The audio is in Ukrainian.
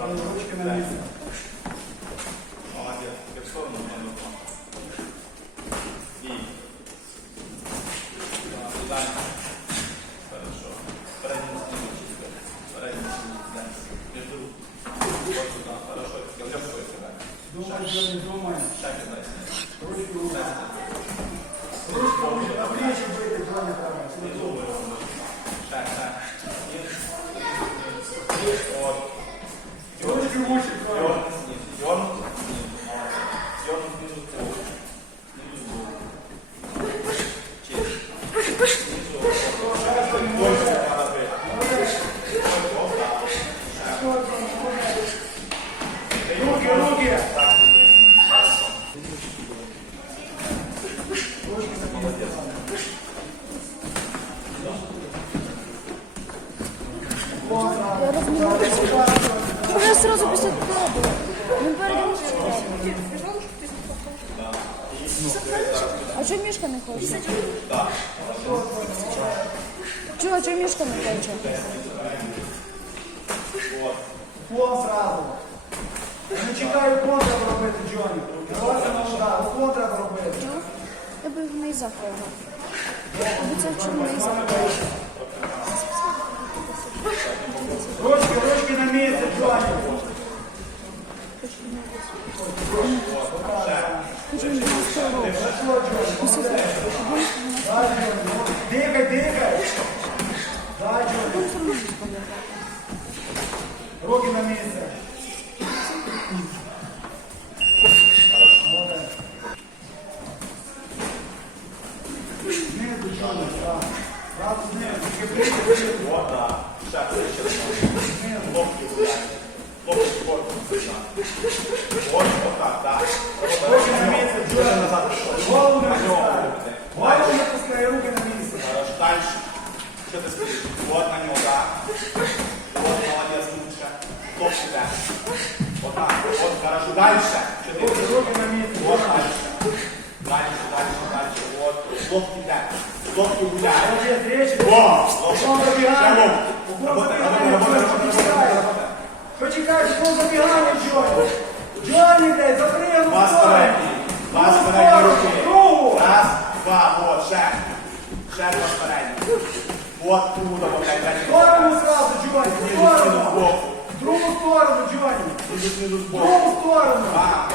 Ручки на місці. Молодець. Тепер в сторону мене руку. І. Далі. Хорошо. Передній стіну чисто. Передній стіну далі. Между. Вот сюда. Хорошо. Я вже хочу сюди. Думаю, що не думаю. Так, я знаю. Ручку руку. Ручку руку. А плечі бити, плані там. Не думаю. Так, так. От. Я розмовляюся. Вже одразу після тебе. Він передав. А чого мішка не хоче? Чого, чого мішка не хоче? Фон сразу. Я не чекаю фон треба робити, Джоні. Давайте на удар. Фон треба робити. Я би не закрив. Обіцяв, що не закрив. Дихай, дихай. Руки на місце. Молодець. Знизу, Джоні, так. Зразу знизу. Тільки ближче, ближче. Руки на місце, Голову не пускай. Голову не пускай, руки на місце. Хорошо, дальше. Что ты спишь? Вот на него, да. Вот, молодец, лучше. Топ себя. Вот так, вот, хорошо. Дальше. Что ты Руки, руки на місце. Вот дальше. Дальше, дальше, дальше. Вот. Локти пять. Локти гуляй. Молодець, речі. Во. Шагом. Фон Работай, работай, работай, почекай. работай. Почекай, фон забігання, Джоні. Джоні, блядь, запрягну Два сторону. спереди. Два Другу спереди сторону, руки. Другу. Раз, два, вот, ще. Ще два. Вот тут, опять, опять. Сторону зразу, Джованні, в сторону. В Другу сторону, Джованні. В. Другу сторону. Два,